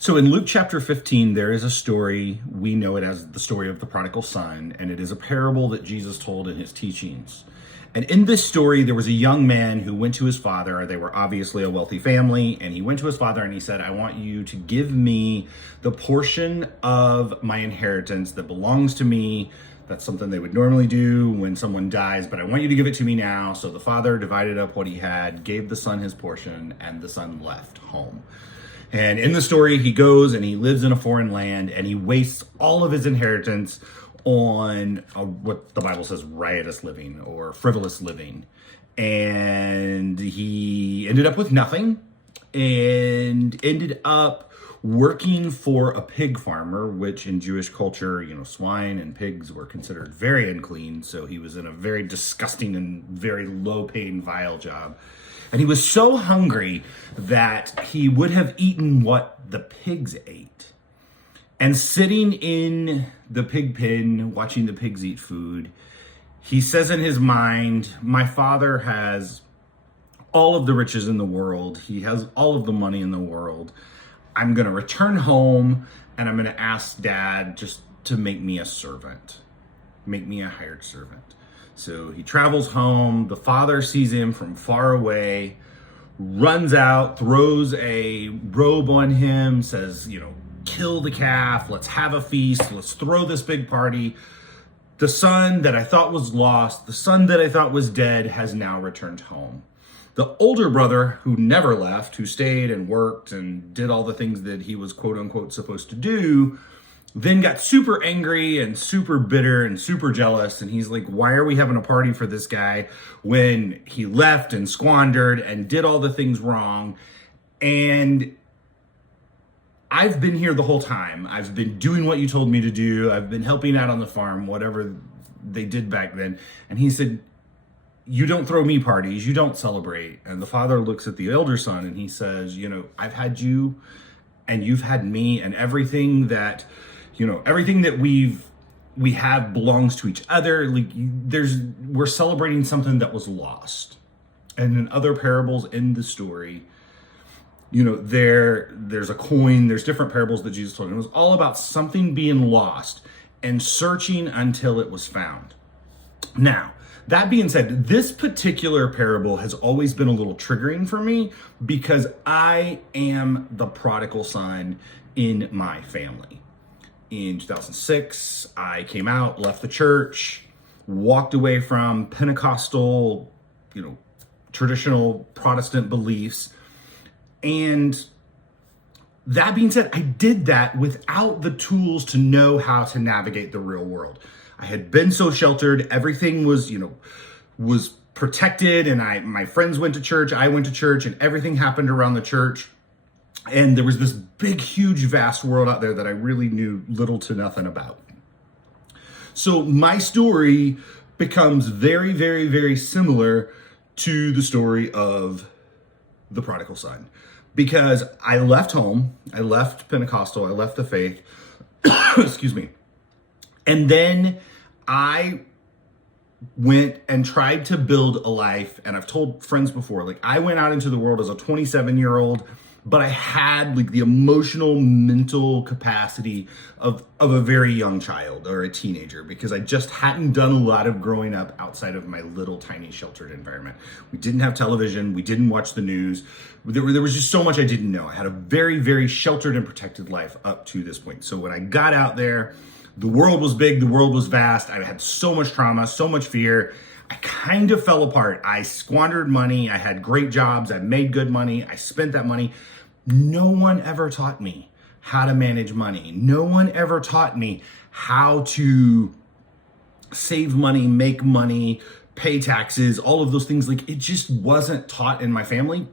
So in Luke chapter 15, there is a story, we know it as the story of the prodigal son, and it is a parable that Jesus told in his teachings. And in this story, there was a young man who went to his father. They were obviously a wealthy family, and he went to his father and he said, I want you to give me the portion of my inheritance that belongs to me. That's something they would normally do when someone dies, but I want you to give it to me now. So the father divided up what he had, gave the son his portion, and the son left home. And in the story, he goes and he lives in a foreign land and he wastes all of his inheritance on what the Bible says, riotous living or frivolous living. And he ended up with nothing and ended up working for a pig farmer, which in Jewish culture, swine and pigs were considered very unclean. So he was in a very disgusting and very low paying, vile job. And he was so hungry that he would have eaten what the pigs ate. And sitting in the pig pen, watching the pigs eat food, he says in his mind, my father has all of the riches in the world. He has all of the money in the world. I'm going to return home and I'm going to ask Dad just to make me a servant, make me a hired servant. So he travels home. The father sees him from far away, runs out, throws a robe on him, says, kill the calf. Let's have a feast. Let's throw this big party. The son that I thought was lost, the son that I thought was dead has now returned home. The older brother who never left, who stayed and worked and did all the things that he was quote unquote supposed to do, then got super angry and super bitter and super jealous. And he's like, why are we having a party for this guy when he left and squandered and did all the things wrong? And I've been here the whole time. I've been doing what you told me to do. I've been helping out on the farm, whatever they did back then. And he said, you don't throw me parties. You don't celebrate. And the father looks at the elder son and he says, I've had you and you've had me, and everything that we have belongs to each other. We're celebrating something that was lost. And in other parables in the story, there's a coin, there's different parables that Jesus told. And it was all about something being lost and searching until it was found. Now, that being said, this particular parable has always been a little triggering for me because I am the prodigal son in my family. In 2006, I came out, left the church, walked away from Pentecostal, traditional Protestant beliefs. And that being said, I did that without the tools to know how to navigate the real world. I had been so sheltered. Everything was protected. And my friends went to church. I went to church and everything happened around the church. And there was this big, huge, vast world out there that I really knew little to nothing about. So my story becomes very, very, very similar to the story of the prodigal son. Because I left home, I left Pentecostal, I left the faith, excuse me. And then I went and tried to build a life. And I've told friends before, I went out into the world as a 27-year-old, but I had the emotional, mental capacity of a very young child or a teenager because I just hadn't done a lot of growing up outside of my little tiny sheltered environment. We didn't have television. We didn't watch the news. There was just so much I didn't know. I had a very, very sheltered and protected life up to this point. So when I got out there, the world was big. The world was vast. I had so much trauma, so much fear. I kind of fell apart. I squandered money. I had great jobs. I made good money. I spent that money. No one ever taught me how to manage money. No one ever taught me how to save money, make money, pay taxes, all of those things. It just wasn't taught in my family.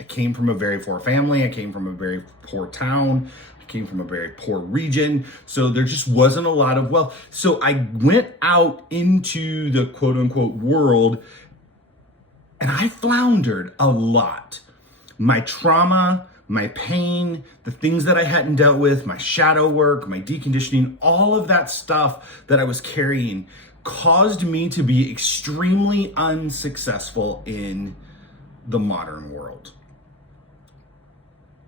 I came from a very poor family. I came from a very poor town. I came from a very poor region. So there just wasn't a lot of wealth. So I went out into the quote unquote world and I floundered a lot. My trauma, my pain, the things that I hadn't dealt with, my shadow work, my deconditioning, all of that stuff that I was carrying caused me to be extremely unsuccessful in the modern world.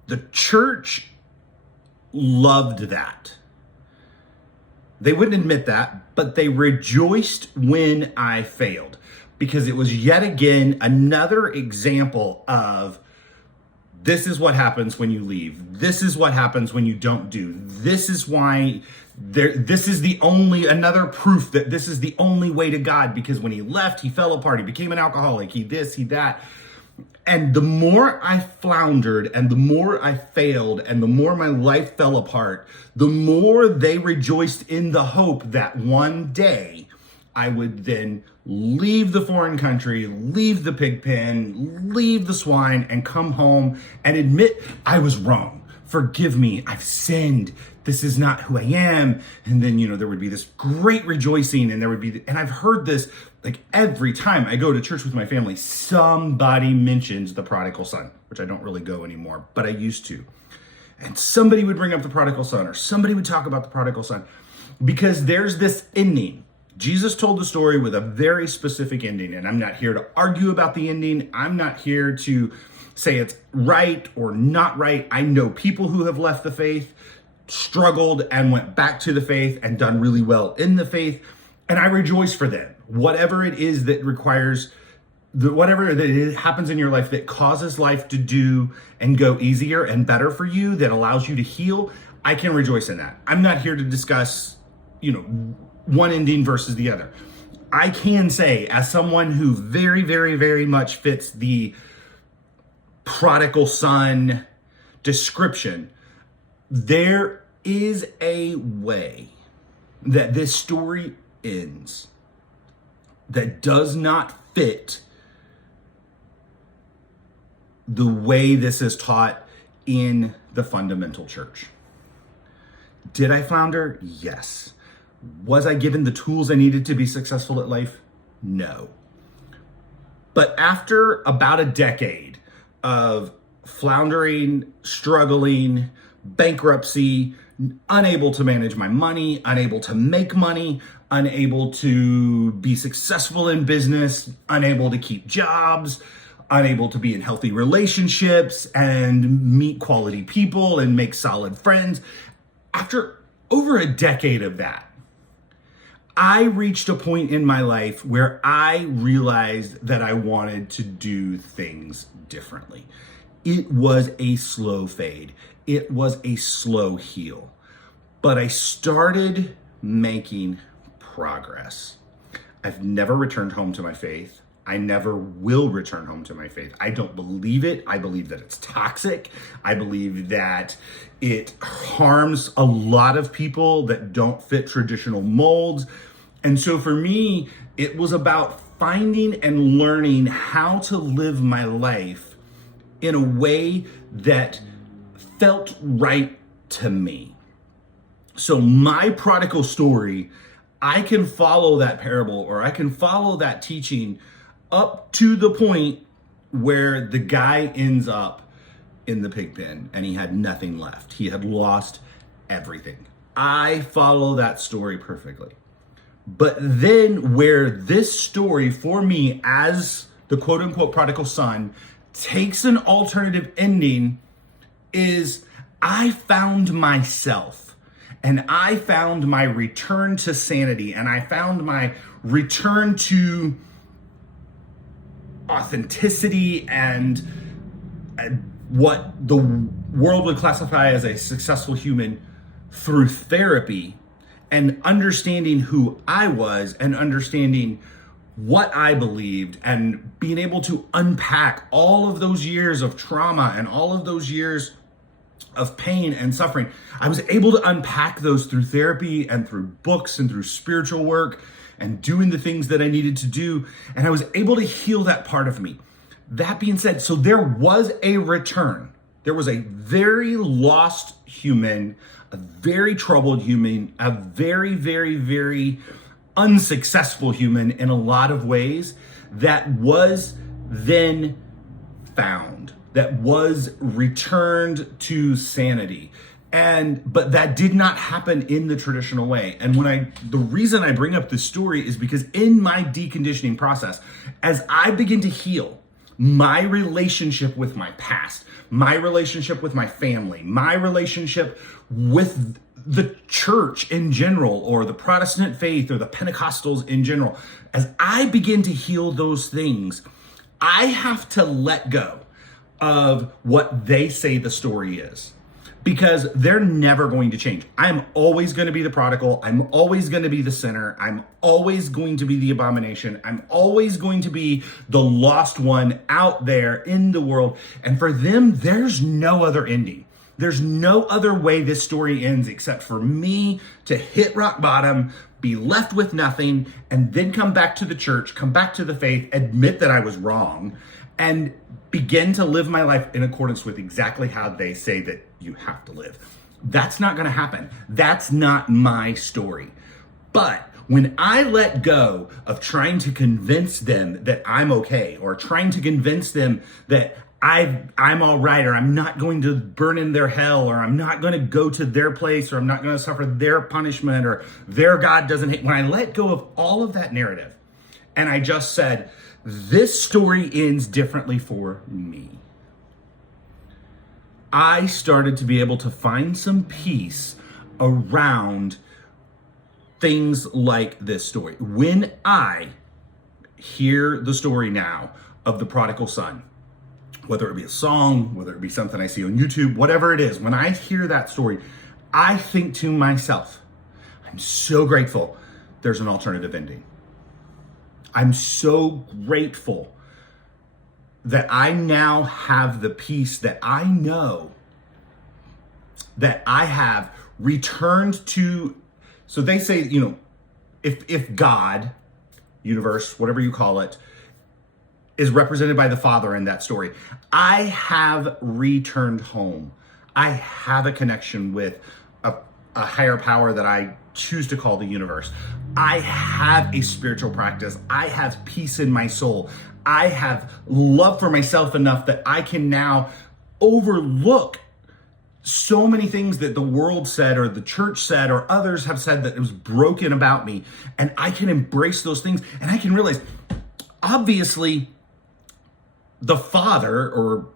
The church loved that. They wouldn't admit that, but they rejoiced when I failed, because it was yet again another example of, this is what happens when you leave. This is what happens when you don't do. This is why this is another proof that this is the only way to God, because when he left, he fell apart. He became an alcoholic. He this, he that. And the more I floundered and the more I failed and the more my life fell apart, the more they rejoiced in the hope that one day I would then leave the foreign country, leave the pig pen, leave the swine, and come home and admit I was wrong. Forgive me, I've sinned. This is not who I am. And then, there would be this great rejoicing, and and I've heard this like every time I go to church with my family, somebody mentions the prodigal son, which I don't really go anymore, but I used to. And somebody would bring up the prodigal son, or somebody would talk about the prodigal son, because there's this ending. Jesus told the story with a very specific ending, and I'm not here to argue about the ending. I'm not here to say it's right or not right. I know people who have left the faith, struggled, and went back to the faith and done really well in the faith, and I rejoice for them. Whatever it is that requires, whatever that it happens in your life that causes life to do and go easier and better for you, that allows you to heal, I can rejoice in that. I'm not here to discuss, one ending versus the other. I can say, as someone who very, very, very much fits the prodigal son description, there is a way that this story ends that does not fit the way this is taught in the fundamental church. Did I flounder? Yes. Was I given the tools I needed to be successful at life? No. But after about a decade of floundering, struggling, bankruptcy, unable to manage my money, unable to make money, unable to be successful in business, unable to keep jobs, unable to be in healthy relationships and meet quality people and make solid friends. After over a decade of that, I reached a point in my life where I realized that I wanted to do things differently. It was a slow fade. It was a slow heal. But I started making progress. I've never returned home to my faith. I never will return home to my faith. I don't believe it. I believe that it's toxic. I believe that it harms a lot of people that don't fit traditional molds. And so for me, it was about finding and learning how to live my life in a way that felt right to me. So my prodigal story, I can follow that parable, or I can follow that teaching up to the point where the guy ends up in the pig pen and he had nothing left. He had lost everything. I follow that story perfectly. But then where this story for me as the quote unquote prodigal son takes an alternative ending is I found myself, and I found my return to sanity, and I found my return to authenticity and what the world would classify as a successful human through therapy, and understanding who I was and understanding what I believed and being able to unpack all of those years of trauma and all of those years of pain and suffering. I was able to unpack those through therapy and through books and through spiritual work and doing the things that I needed to do. And I was able to heal that part of me. That being said, so there was a return. There was a very lost human, a very troubled human, a very, very, very unsuccessful human in a lot of ways that was then found, that was returned to sanity. But that did not happen in the traditional way. And the reason I bring up this story is because in my deconditioning process, as I begin to heal, my relationship with my past, my relationship with my family, my relationship with the church in general, or the Protestant faith, or the Pentecostals in general, as I begin to heal those things, I have to let go of what they say the story is, because they're never going to change. I'm always going to be the prodigal. I'm always going to be the sinner. I'm always going to be the abomination. I'm always going to be the lost one out there in the world. And for them, there's no other ending. There's no other way this story ends except for me to hit rock bottom, be left with nothing, and then come back to the church, come back to the faith, admit that I was wrong, and begin to live my life in accordance with exactly how they say that you have to live. That's not going to happen. That's not my story. But when I let go of trying to convince them that I'm okay, or trying to convince them that I'm all right, or I'm not going to burn in their hell, or I'm not going to go to their place, or I'm not going to suffer their punishment, or their God doesn't hate. When I let go of all of that narrative, and I just said, this story ends differently for me, I started to be able to find some peace around things like this story. When I hear the story now of the prodigal son, whether it be a song, whether it be something I see on YouTube, whatever it is, when I hear that story, I think to myself, I'm so grateful there's an alternative ending. I'm so grateful that I now have the peace that I know that I have returned to. So they say, if God, universe, whatever you call it, is represented by the Father in that story, I have returned home. I have a connection with a higher power that I choose to call the universe. I have a spiritual practice. I have peace in my soul. I have love for myself enough that I can now overlook so many things that the world said, or the church said, or others have said that it was broken about me. And I can embrace those things, and I can realize, obviously, the father, or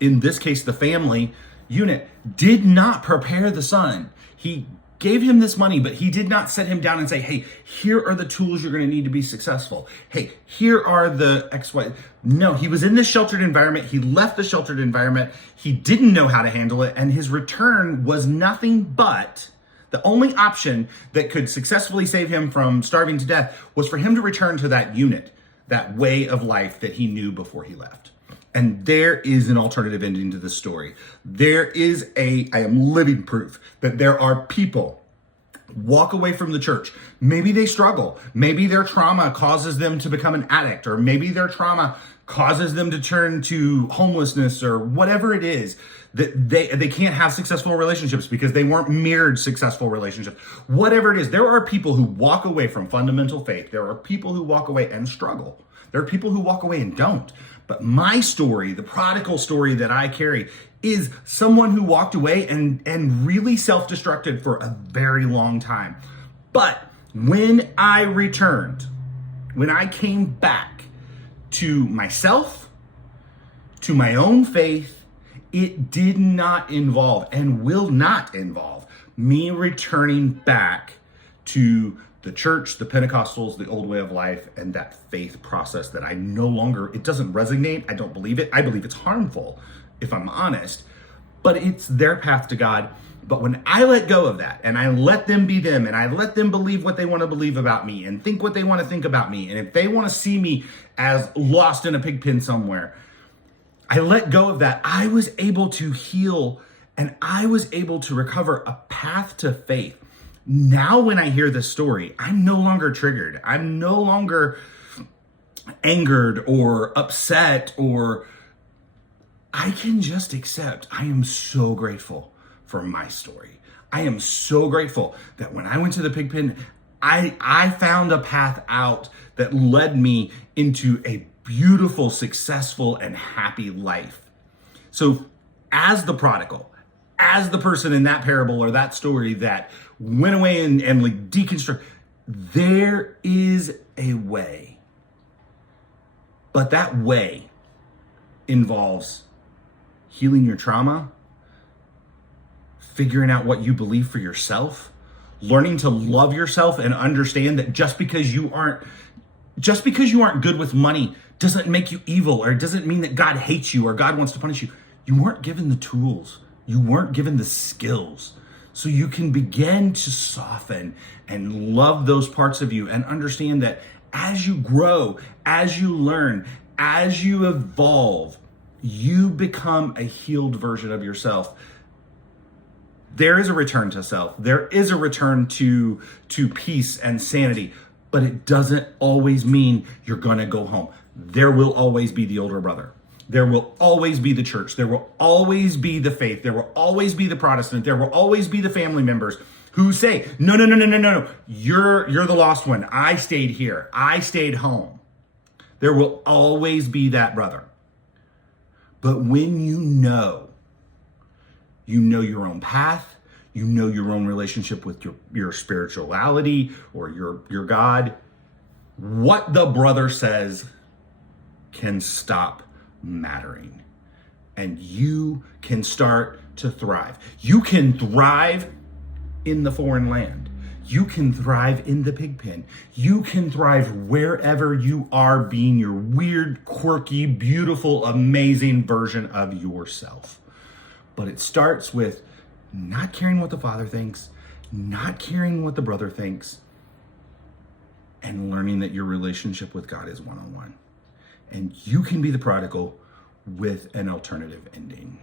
in this case, the family unit, did not prepare the son. He gave him this money, but he did not set him down and say, hey, here are the tools you're going to need to be successful. Hey, here are the X, Y. No, he was in this sheltered environment. He left the sheltered environment. He didn't know how to handle it. And his return was nothing but, the only option that could successfully save him from starving to death was for him to return to that unit, that way of life that he knew before he left. And there is an alternative ending to this story. I am living proof that there are people walk away from the church. Maybe they struggle. Maybe their trauma causes them to become an addict, or maybe their trauma causes them to turn to homelessness, or whatever it is, that they can't have successful relationships because they weren't mirrored successful relationships. Whatever it is, there are people who walk away from fundamental faith. There are people who walk away and struggle. There are people who walk away and don't. But my story, the prodigal story that I carry, is someone who walked away and really self-destructed for a very long time. But when I returned, when I came back to myself, to my own faith, it did not involve, and will not involve, me returning back to the church, the Pentecostals, the old way of life, and that faith process that I no longer, it doesn't resonate. I don't believe it. I believe it's harmful, if I'm honest, but it's their path to God. But when I let go of that, and I let them be them, and I let them believe what they want to believe about me, and think what they want to think about me, and if they want to see me as lost in a pig pen somewhere, I let go of that. I was able to heal, and I was able to recover a path to faith. Now, when I hear this story, I'm no longer triggered. I'm no longer angered or upset, or I can just accept. I am so grateful for my story. I am so grateful that when I went to the pig pen, I found a path out that led me into a beautiful, successful, and happy life. So as the prodigal, as the person in that parable or that story that went away and like deconstruct, there is a way. But that way involves healing your trauma, figuring out what you believe for yourself, learning to love yourself and understand that just because you aren't good with money doesn't make you evil, or it doesn't mean that God hates you or God wants to punish you. You weren't given the tools. You weren't given the skills. So you can begin to soften and love those parts of you and understand that as you grow, as you learn, as you evolve, you become a healed version of yourself. There is a return to self. There is a return to peace and sanity, but it doesn't always mean you're going to go home. There will always be the older brother. There will always be the church. There will always be the faith. There will always be the Protestant. There will always be the family members who say, no. You're the lost one. I stayed here. I stayed home. There will always be that brother. But when you know your own path, you know your own relationship with your spirituality or your God, what the brother says can stop mattering. And you can start to thrive. You can thrive in the foreign land. You can thrive in the pig pen. You can thrive wherever you are being your weird, quirky, beautiful, amazing version of yourself. But it starts with not caring what the father thinks, not caring what the brother thinks, and learning that your relationship with God is one-on-one. And you can be the prodigal with an alternative ending.